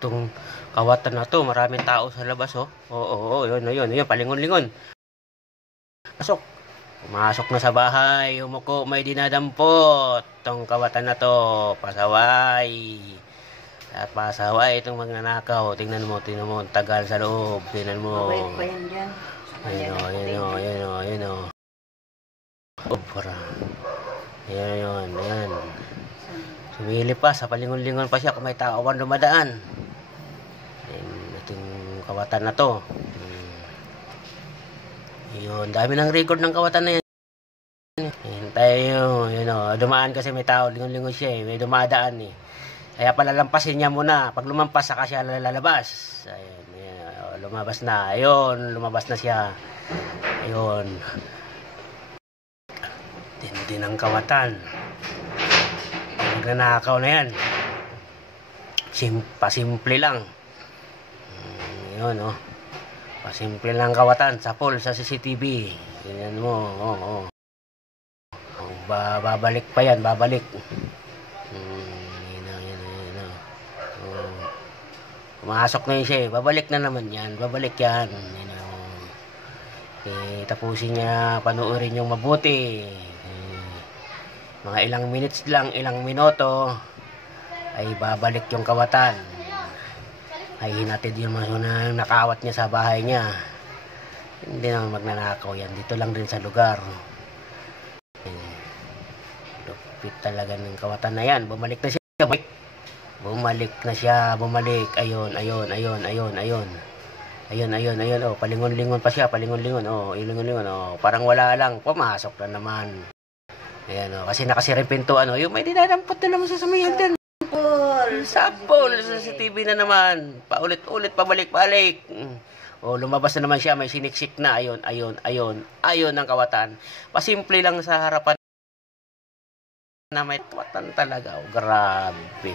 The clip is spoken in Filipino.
Itong kawatan na to, maraming tao sa labas, oh. Oo, yun, palingon-lingon. Pumasok na sa bahay, umuko, may dinadampot. Itong kawatan na to, pasaway. At pasaway itong magnanakaw. Tingnan mo, tagal sa loob. Tingnan mo. Mabait pa yan dyan. Ayun o. Ayan. Sumili pa, sa palingon-lingon pa siya kung may taawan dumadaan. Itong kawatan na to. Yun, dami ng record ng kawatan na yan. Hintay yun o. Dumaan kasi may tao, lingon-lingon siya eh. May dumadaan eh. Kaya palalampasin niya muna. Pag lumampas, saka siya lalabas. Ayun, lumabas na. Ayun, lumabas na siya. Ayun. Tindi ng kawatan. Nagnanakaw na yan. Pasimple lang. Ayun o. Pasimple lang kawatan. Sapol sa CCTV. Ganyan mo. Oo. Babalik pa yan. Babalik. Pumasok na yun siya. Babalik na naman yan. Babalik yan. Tapusin niya. Panuorin yung mabuti. Mga ilang minutes lang. Ilang minuto. Ay babalik yung kawatan. Ay hinatid yung mga nakawat niya sa bahay niya. Hindi naman magnanakaw yan. Dito lang din sa lugar. Lupit talaga ng kawatan na yan. Bumalik na siya. Bumalik na siya. Ayun. Ayun. Oh, palingon-lingon pa siya. Palingon-lingon. Oh, ilingon-lingon. Oh, parang wala lang. Pumasok na naman. Ayan, oh. Kasi nakasira yung pintuan. Oh. Yung may dinadampot na naman sa samayan din. Sapol sa CCTV na naman. Paulit-ulit, pabalik-balik. O, lumabas na naman siya. May siniksik na. Ayun ang kawatan. Pasimple lang sa harapan na may kawatan talaga. O, grabe.